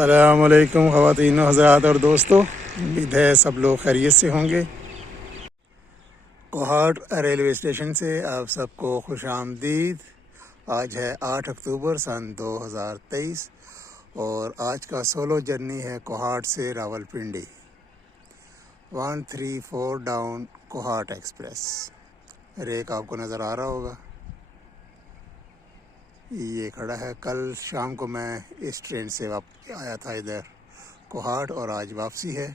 अस्सलामुअलैकुम ख़वातीन हज़रात और दोस्तों, उम्मीद है सब लोग खैरियत से होंगे। कोहाट रेलवे स्टेशन से आप सबको खुश आमदीद। आज है 8 अक्टूबर सन 2023 और आज का सोलो जर्नी है कोहाट से Rawalpindi 134 down Kohat express. Rake आपको नज़र आ रहा होगा, ये खड़ा है। कल शाम को मैं इस ट्रेन से आया था इधर कोहाट और आज वापसी है।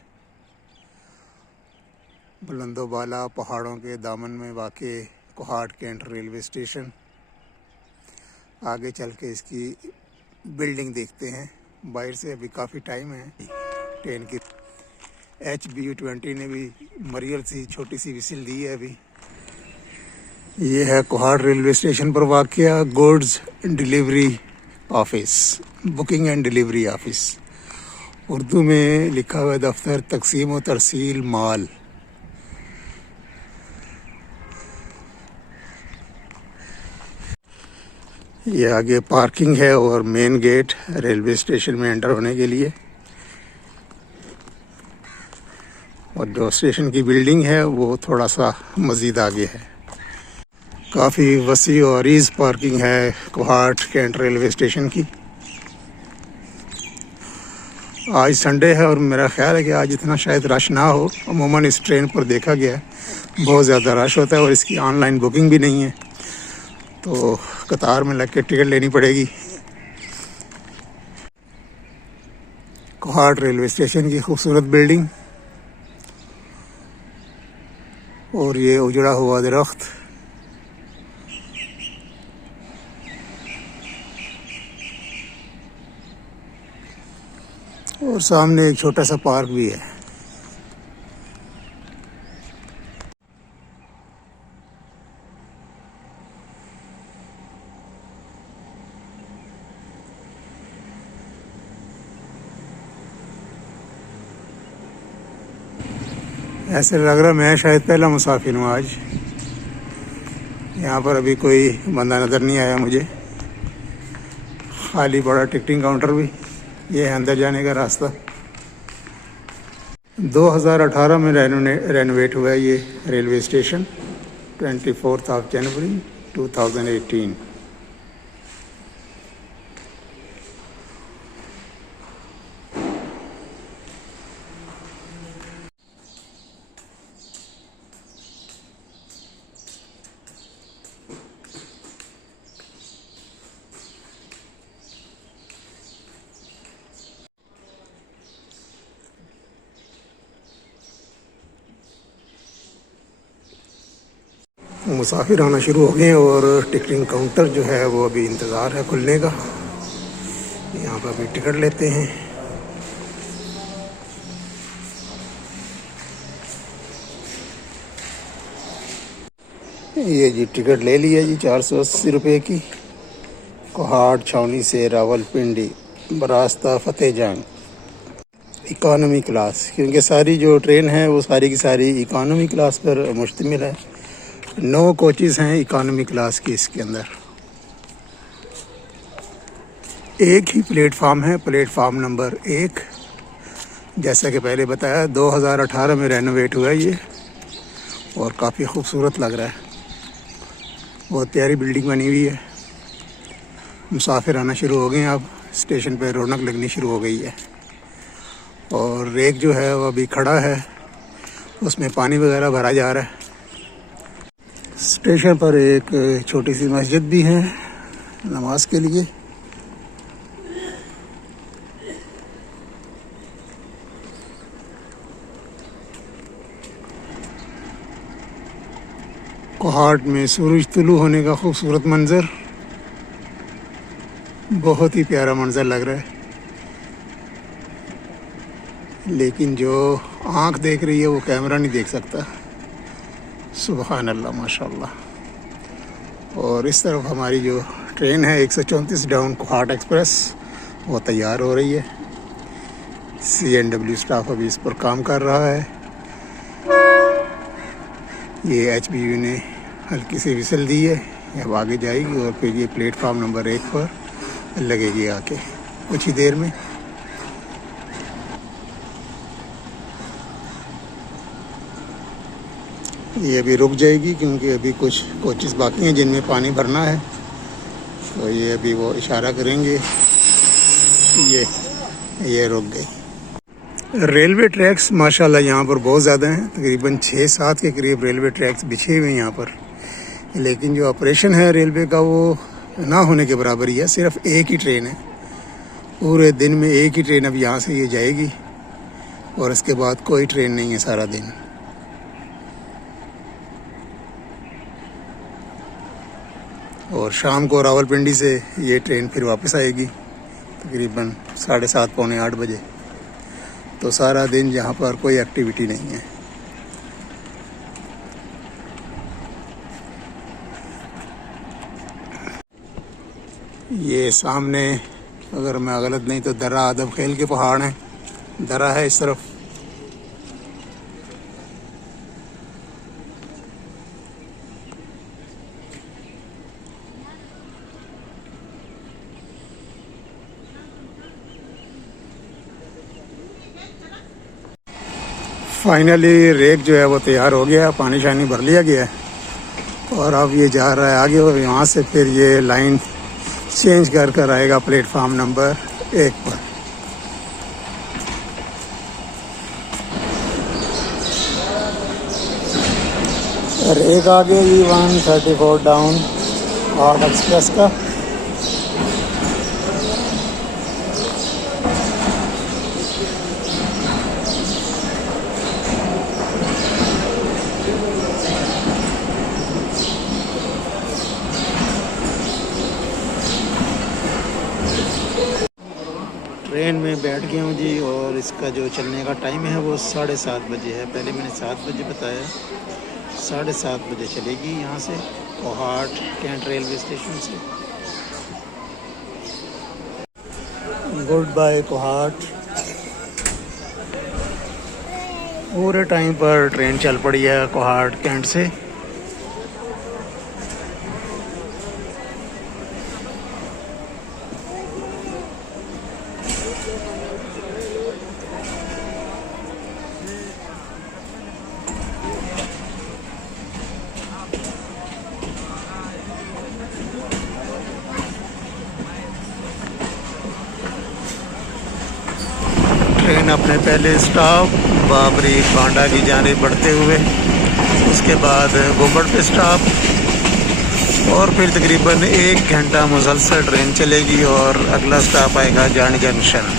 बुलंदोबाला पहाड़ों के दामन में वाक़ कोहाट कैंट रेलवे स्टेशन। आगे चल के इसकी बिल्डिंग देखते हैं। बाहर से अभी काफ़ी टाइम है। ट्रेन की HBU20 ने भी मरियल सी छोटी सी विसिल दी है अभी। ये है कोहाट रेलवे स्टेशन पर वाक़या goods delivery office, booking and delivery office. Urdu में लिखा हुआ दफ्तर तकसीम व तरसील माल। ये आगे पार्किंग है और मेन गेट रेलवे स्टेशन में एंटर होने के लिए। और जो स्टेशन की बिल्डिंग है वो थोड़ा सा मज़ीद आगे है। काफ़ी वसी और अरीज़ पार्किंग है कोहाट कैंट रेलवे स्टेशन की। आज संडे है और मेरा ख़्याल है कि आज इतना शायद रश ना हो। अमूमन इस ट्रेन पर देखा गया है बहुत ज़्यादा रश होता है और इसकी ऑनलाइन बुकिंग भी नहीं है, तो कतार में लग के टिकट लेनी पड़ेगी। कोहाट रेलवे स्टेशन की खूबसूरत बिल्डिंग और ये उजड़ा हुआ दरख्त। और सामने एक छोटा सा पार्क भी है। ऐसे लग रहा मैं शायद पहला मुसाफिर हूँ आज। यहाँ पर अभी कोई बंदा नज़र नहीं आया मुझे। खाली बड़ा टिकटिंग काउंटर भी। ये है अंदर जाने का रास्ता। 2018 में रेनोवेट हुआ है ये रेलवे स्टेशन। 24 जनवरी 2018। मुसाफिर आना शुरू हो गए और टिकटिंग काउंटर जो है वो अभी इंतज़ार है खुलने का। यहाँ पर अभी टिकट लेते हैं। ये जी टिकट ले लिया जी 480 रुपये की। कोहाट छावनी से रावलपिंडी बरास्ता फतेह जंग इकानमी क्लास, क्योंकि सारी जो ट्रेन है वो सारी की सारी इकानमी क्लास पर मुश्तमिल है। 9 कोचेज़ हैं इकानमी क्लास की इसके अंदर। एक ही प्लेटफार्म है, प्लेटफार्म नंबर 1। जैसा कि पहले बताया 2018 में रेनोवेट हुआ है ये और काफ़ी खूबसूरत लग रहा है। बहुत प्यारी बिल्डिंग बनी हुई है। मुसाफिर आना शुरू हो गए हैं। अब स्टेशन पर रौनक लगनी शुरू हो गई है और रेक जो है वो अभी खड़ा है, उसमें पानी वगैरह भरा जा रहा है। स्टेशन पर एक छोटी सी मस्जिद भी है नमाज के लिए। कोहाट में सूरज तुलू होने का खूबसूरत मंज़र, बहुत ही प्यारा मंज़र लग रहा है। लेकिन जो आँख देख रही है वो कैमरा नहीं देख सकता। सुबहान अल्लाह, माशाल्लाह। और इस तरफ हमारी जो ट्रेन है 134 डाउन कोहाट एक्सप्रेस वो तैयार हो रही है। CNW स्टाफ अभी इस पर काम कर रहा है। ये HBU ने हल्की सी विसल दी है, अब आगे जाएगी और फिर ये प्लेटफार्म नंबर 1 पर लगेगी आके कुछ ही देर में। ये अभी रुक जाएगी क्योंकि अभी कुछ कोचेस बाकी हैं जिनमें पानी भरना है, तो ये अभी वो इशारा करेंगे। ये रुक गई। रेलवे ट्रैक्स माशाल्लाह यहाँ पर बहुत ज़्यादा हैं, तकरीबन 6-7 के करीब रेलवे ट्रैक्स बिछे हुए हैं यहाँ पर। लेकिन जो ऑपरेशन है रेलवे का वो ना होने के बराबर ही है। सिर्फ एक ही ट्रेन है, पूरे दिन में एक ही ट्रेन अब यहाँ से ये जाएगी और इसके बाद कोई ट्रेन नहीं है सारा दिन। और शाम को रावलपिंडी से ये ट्रेन फिर वापस आएगी तकरीबन 7:30 पौने 8 बजे। तो सारा दिन यहाँ पर कोई एक्टिविटी नहीं है। ये सामने अगर मैं गलत नहीं तो दर्रा आदम खेल के पहाड़ हैं, दर्रा है इस तरफ। फाइनली रेक जो है वो तैयार हो गया, पानी शानी भर लिया गया है और अब ये जा रहा है आगे और यहाँ से फिर ये लाइन चेंज कर आएगा प्लेटफार्म नंबर 1 पर। रेक आ गया ये 134 डाउन और एक्सप्रेस का। ट्रेन में बैठ गया हूँ जी और इसका जो चलने का टाइम है वो 7:30 बजे है। पहले मैंने 7 बजे बताया, 7:30 बजे चलेगी यहाँ से कोहाट कैंट रेलवे स्टेशन से। Good bye Kohat. पूरे टाइम पर ट्रेन चल पड़ी है कोहाट कैंट से। ट्रेन अपने पहले स्टॉप बाबरी बांडा की जानिब बढ़ते हुए, उसके बाद गुम्बद पे स्टॉप और फिर तकरीबन 1 घंटा मुसलसल ट्रेन चलेगी और अगला स्टॉप आएगा जान जंक्शन।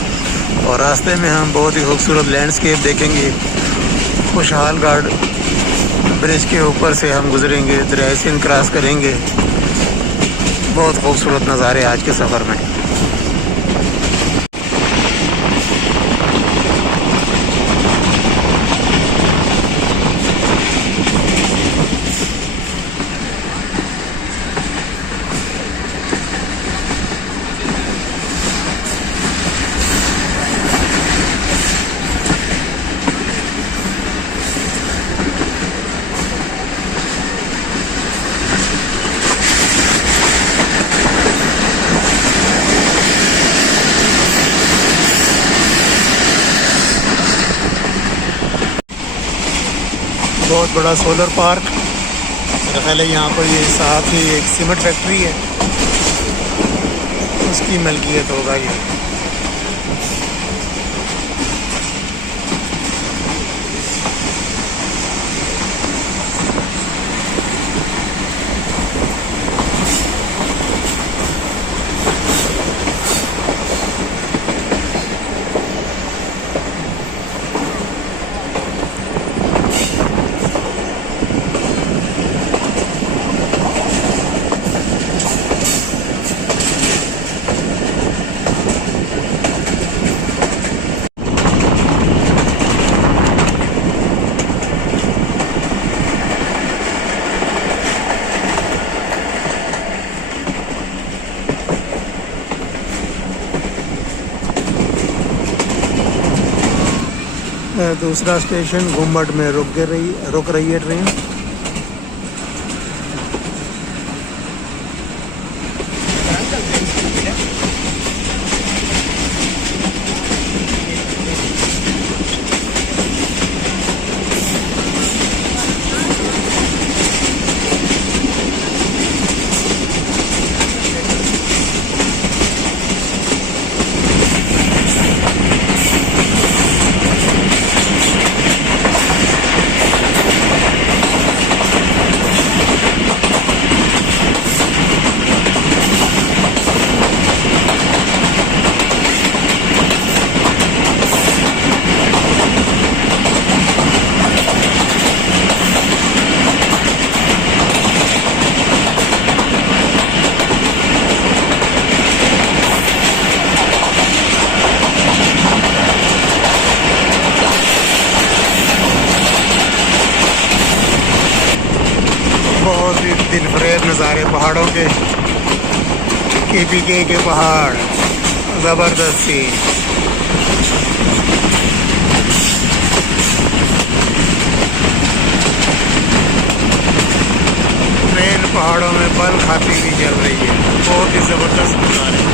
और रास्ते में हम बहुत ही खूबसूरत लैंडस्केप देखेंगे। खुशहाल गार्ड ब्रिज के ऊपर से हम गुजरेंगे, दरिया सिंध क्रॉस करेंगे। बहुत खूबसूरत नज़ारे आज के सफ़र में। बहुत बड़ा सोलर पार्क, मेरा ख्याल है यहाँ पर ये साथ ही एक सीमेंट फैक्ट्री है, उसकी मलकियत होगा ये। दूसरा स्टेशन गुम्बद में रुक रही है ट्रेन। नज़ारे पहाड़ों के, KPK के पहाड़ ज़बरदस्त सीन। ट्रेन पहाड़ों में बल खाती हुई चल रही है, बहुत ही ज़बरदस्त नज़ारे।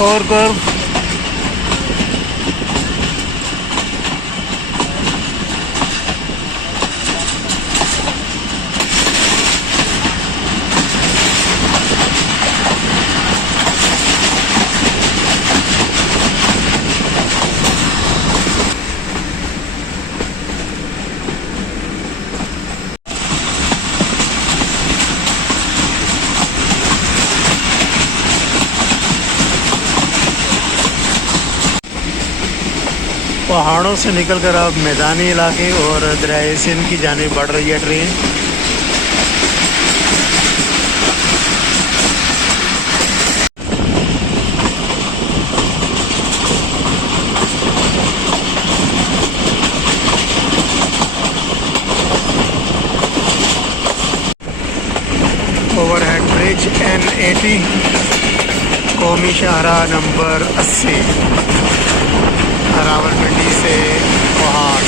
और कर्व पहाड़ों से निकलकर अब मैदानी इलाके और दरियाए सिंध की जानिब बढ़ रही है ट्रेन। ओवरहेड ब्रिज N80 कौमी शाहराह नंबर 80 रावलपिंडी से पहाड़।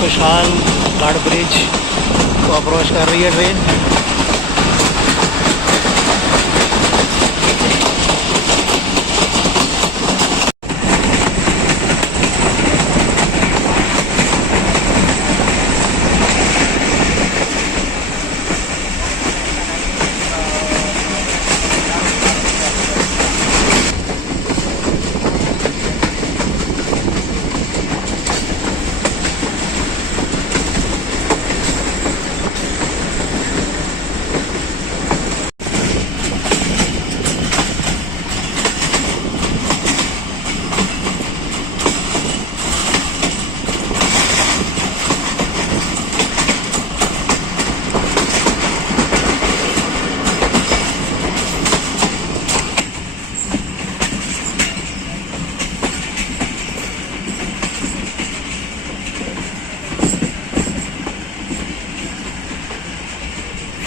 खुशहाल गढ़ ब्रिज को अप्रोच कर रही है ट्रेन।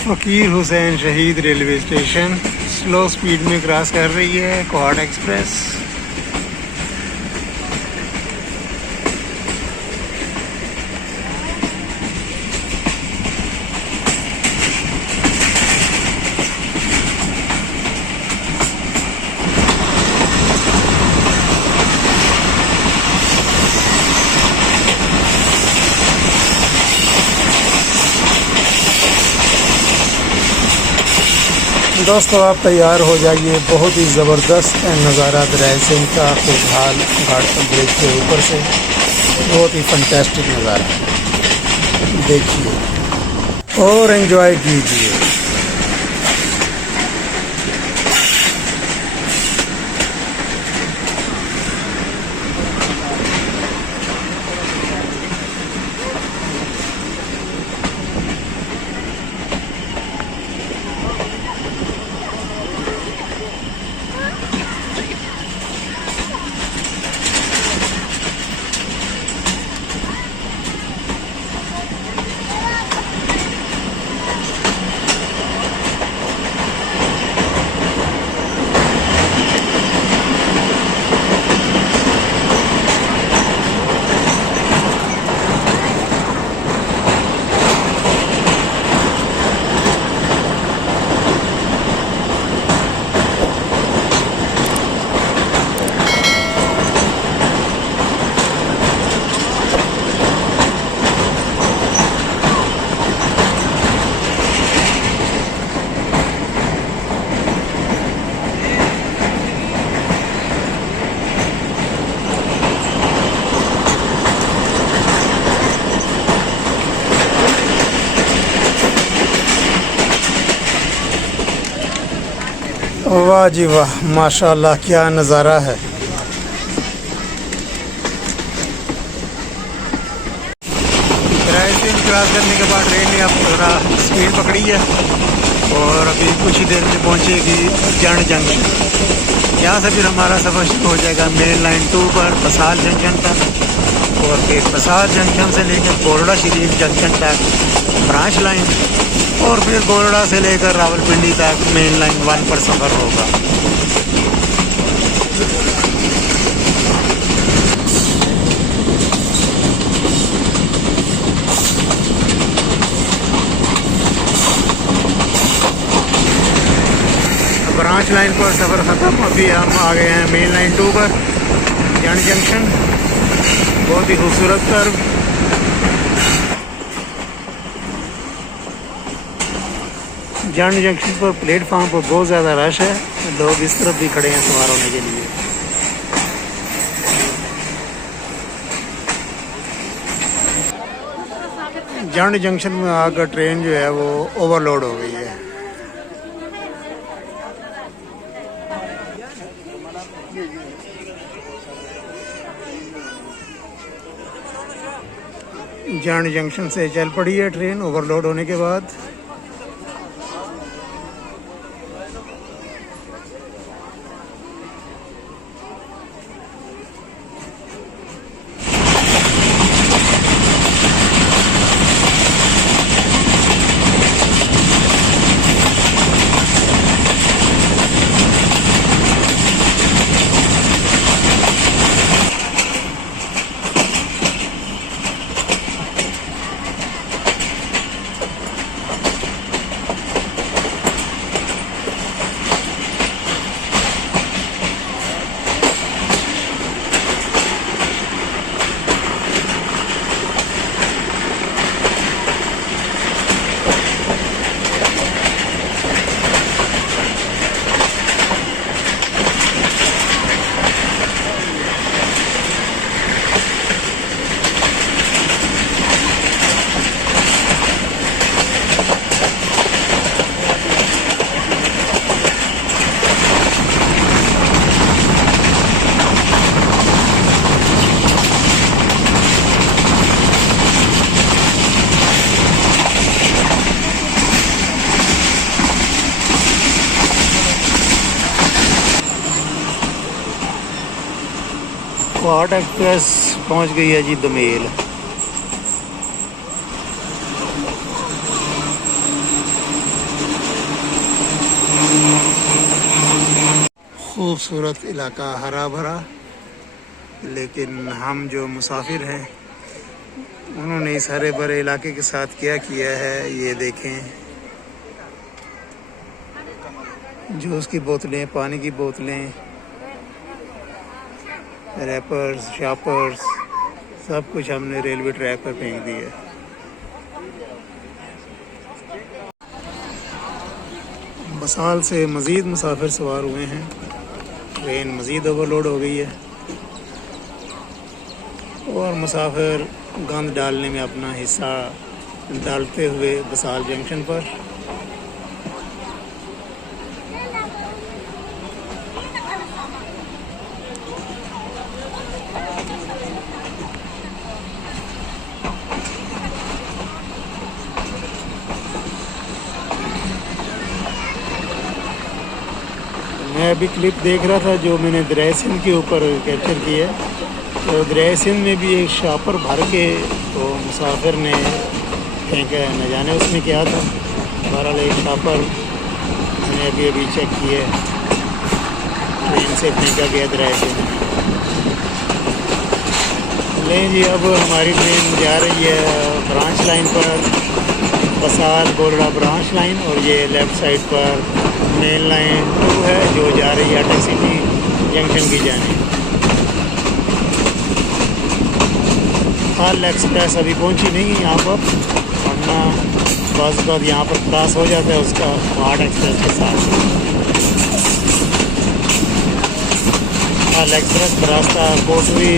फ़कीर हुसैन शहीद रेलवे स्टेशन स्लो स्पीड में क्रॉस कर रही है कोहाट एक्सप्रेस। दोस्तों आप तैयार हो जाइए, बहुत ही ज़बरदस्त नज़ारा दरियाए सिंध का खुशहाल घाट ब्रिज के ऊपर से, बहुत ही फंटेस्टिक नज़ारा देखिए और एंजॉय कीजिए। वाह जी वाह, माशाल्लाह क्या नज़ारा है। ड्राइविंग क्रॉस करने के बाद ट्रेन ने अब थोड़ा स्पीड पकड़ी है और अभी कुछ ही देर में पहुंचेगी जंड जंक्शन। यहाँ से फिर हमारा सफ़र शुरू हो जाएगा मेन लाइन 2 पर बसाल जंक्शन तक, और फिर बसाल जंक्शन से लेकर बोरडा शरीफ जंक्शन तक ब्रांच लाइन, और फिर बोरडा से लेकर रावलपिंडी तक मेन लाइन 1 पर सफ़र होगा। ब्रांच लाइन पर सफ़र ख़त्म, अभी हम आ गए हैं मेन लाइन 2 पर जंड जंक्शन। बहुत ही खूबसूरत कर्व। जंड जंक्शन पर प्लेटफार्म पर बहुत ज़्यादा रश है, लोग इस तरफ भी खड़े हैं सवार होने के लिए। जंड जंक्शन में आकर ट्रेन जो है वो ओवरलोड हो गई है। जंड जंक्शन से चल पड़ी है ट्रेन ओवरलोड होने के बाद। क्वाड एक्सप्रेस पहुंच गई है जी दोमेल। खूबसूरत इलाका, हरा भरा, लेकिन हम जो मुसाफिर हैं उन्होंने इस हरे भरे इलाके के साथ क्या किया है ये देखें। जूस की बोतलें, पानी की बोतलें, रैपर्स, शापर्स, सब कुछ हमने रेलवे ट्रैक पर फेंक दिया। बसाल से मज़ीद मुसाफिर सवार हुए हैं, ट्रेन मज़ीद ओवरलोड हो गई है और मुसाफिर गंद डालने में अपना हिस्सा डालते हुए बसाल जंक्शन पर। मैं अभी क्लिप देख रहा था जो मैंने दरिया सिंध के ऊपर कैप्चर किया है, तो दरिया सिंध में भी एक शापर भर के तो मुसाफिर ने फेंका, न जाने उसमें क्या था। बहरहाल एक शापर मैंने अभी चेक किया, ट्रेन से फेंका गया दरिया सिंध में। लें जी, अब हमारी ट्रेन जा रही है ब्रांच लाइन पर, बसाल बोरडा ब्रांच लाइन, और ये लेफ़्ट साइड पर मेन लाइन 2 है जो जा रही है अटक सिटी जंक्शन की जाने। हाल एक्सप्रेस अभी पहुंची नहीं है यहाँ पर, वरना बस बाद यहाँ पर क्रॉस हो जाता है उसका हार्ड एक्सप्रेस के साथ। हाल एक्सप्रेस का रास्ता कोटवी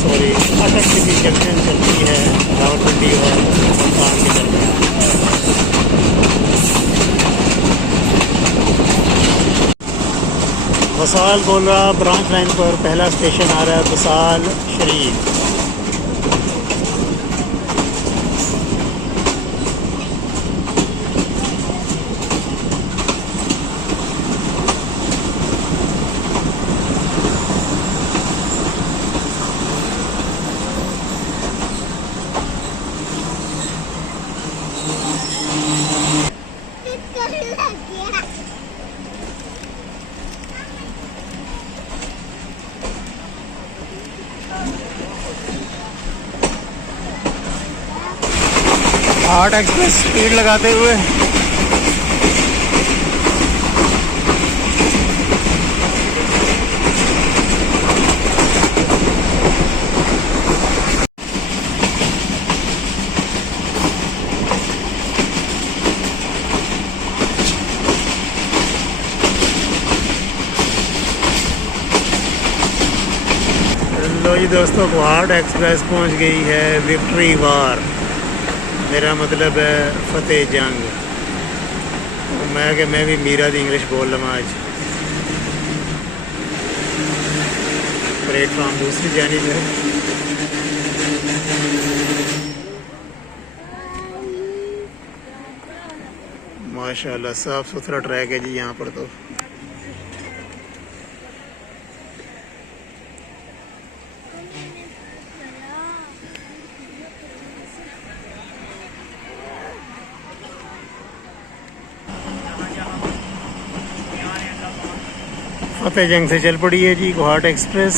सॉरी अटक सिटी जंक्शन चलती है रावलपिंडी और मुल्तान के दरमियान। बसाल गोलरा ब्रांच लाइन पर पहला स्टेशन आ रहा है बसाल शरीफ। हार्ट एक्सप्रेस स्पीड लगाते हुए लो जी दोस्तों, हार्ट एक्सप्रेस पहुंच गई है विक्ट्री वार, मेरा मतलब है फतेह जंग। मैं भी मीरा दी इंग्लिश बोल लवां आज। प्लेटफॉर्म दूसरी जानिब है। माशाल्लाह साफ सुथरा ट्रैक है जी यहाँ पर तो। फतेह जंग से चल पड़ी है जी हार्ट एक्सप्रेस।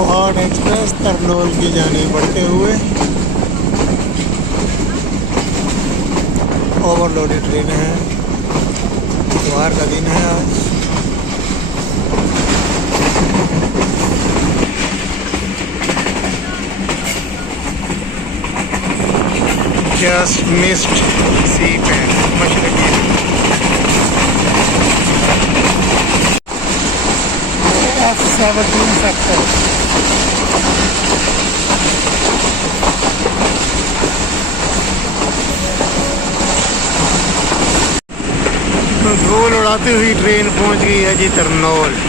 हार्ट एक्सप्रेस तरनोल की जाने बढ़ते हुए। ओवरलोडेड ट्रेन है, इतवार का दिन है आज। Just missed Seapan, मशरक़ी F-17 सेक्टर। गोल उड़ाती हुई ट्रेन पहुंच गई है जी तरनोल।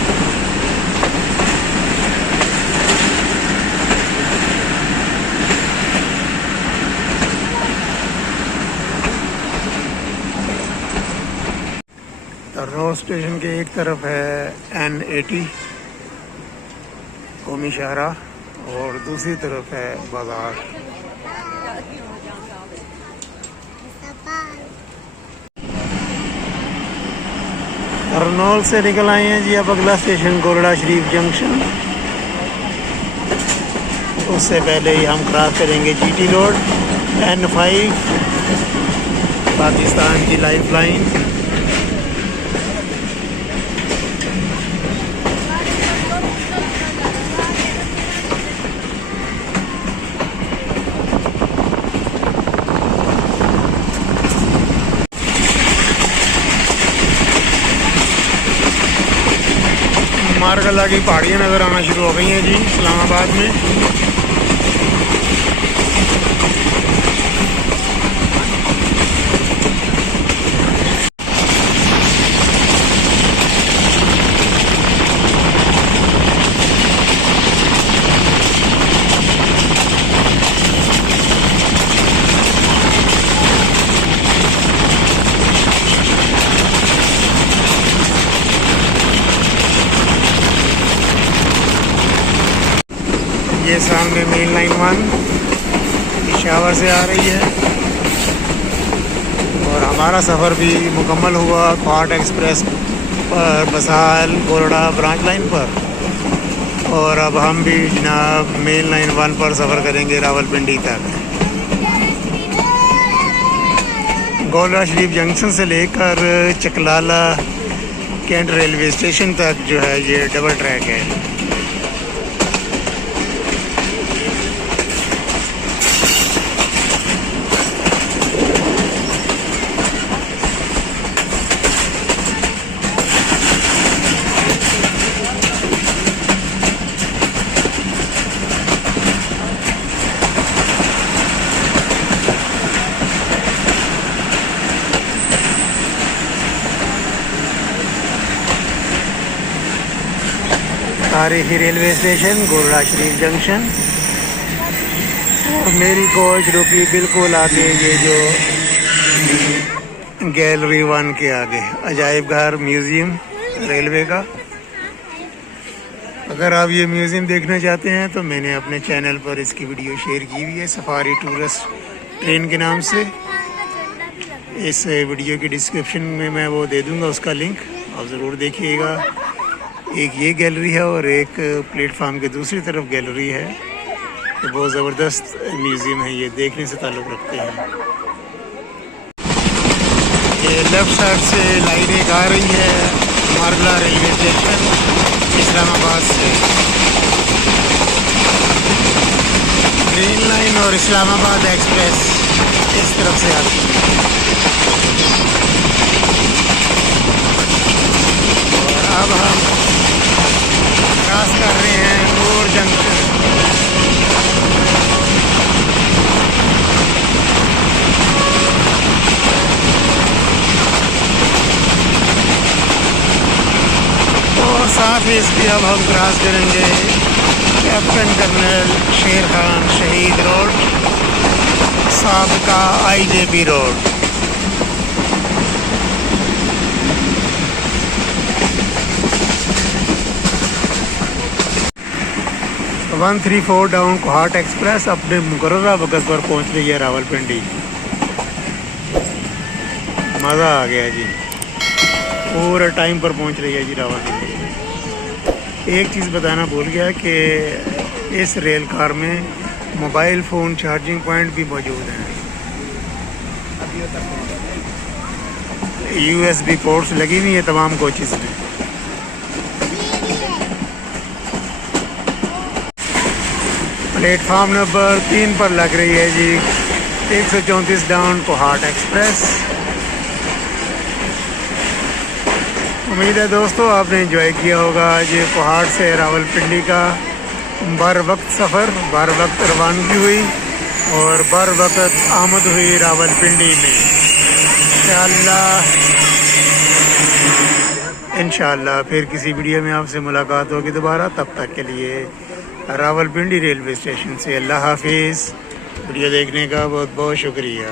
तरनोल स्टेशन के एक तरफ है N80 कौमी शाहरा और दूसरी तरफ है बाजार। तरनोल से निकल आए हैं जी, अब अगला स्टेशन गोलड़ा शरीफ जंक्शन। उससे पहले ही हम क्रॉस करेंगे GT रोड, N5 पाकिस्तान की लाइफ लाइन। मारगला की पहाड़ियाँ नज़र आना शुरू हो गई हैं जी इस्लामाबाद में। ये सामने मेन लाइन 1 पेशावर से आ रही है और हमारा सफ़र भी मुकम्मल हुआ हार्ट एक्सप्रेस पर बसाल गोलड़ा ब्रांच लाइन पर। और अब हम भी जनाब मेन लाइन 1 पर सफ़र करेंगे रावलपिंडी तक। गोलड़ा शरीफ जंक्शन से लेकर चकलाला कैंट रेलवे स्टेशन तक जो है ये डबल ट्रैक है। तारीखी रेलवे स्टेशन गोरड़ा शरीफ जंक्शन। और मेरी कोच रुकी बिल्कुल आगे, ये जो गैलरी 1 के आगे, अजायब घर म्यूज़ियम रेलवे का। अगर आप ये म्यूज़ियम देखना चाहते हैं तो मैंने अपने चैनल पर इसकी वीडियो शेयर की हुई है, सफारी टूरिस्ट ट्रेन के नाम से। इस वीडियो की डिस्क्रिप्शन में मैं वो दे दूंगा उसका लिंक, आप ज़रूर देखिएगा। एक ये गैलरी है और एक प्लेटफार्म के दूसरी तरफ गैलरी है। तो बहुत ज़बरदस्त म्यूज़ियम है, ये देखने से ताल्लुक़ रखते हैं। ये लेफ़्ट साइड से लाइन एक आ रही है मारला रेलवे स्टेशन इस्लामाबाद से। ग्रीन लाइन और इस्लामाबाद एक्सप्रेस इस तरफ से आती है। और अब हम क्रॉस कर रहे हैं नूर जंक्शन। और साथ ही इसकी अब हम क्रॉस करेंगे कैप्टन कर्नल शेर खान शहीद रोड, साबका IJP रोड। तो 134 डाउन कोहाट एक्सप्रेस अपने मुकर्ररा वक़्त पर पहुंच रही है रावलपिंडी। मज़ा आ गया जी, पूरे टाइम पर पहुंच रही है जी रावलपिंडी। एक चीज़ बताना भूल गया कि इस रेल कार में मोबाइल फ़ोन चार्जिंग पॉइंट भी मौजूद हैं। USB पोर्ट्स लगी हुई है तमाम कोचेस में। प्लेटफार्म नंबर 3 पर लग रही है जी 134 डाउन कोहाट एक्सप्रेस। उम्मीद है दोस्तों आपने एंजॉय किया होगा आज कोहाट से रावलपिंडी का बर वक्त सफ़र। बर वक्त रवानगी हुई और बर वक्त आमद हुई रावलपिंडी में। इंशाअल्लाह फिर किसी वीडियो में आपसे मुलाकात होगी दोबारा। तब तक के लिए रावलपिंडी रेलवे स्टेशन से अल्लाह हाफिज़। वीडियो देखने का बहुत बहुत शुक्रिया।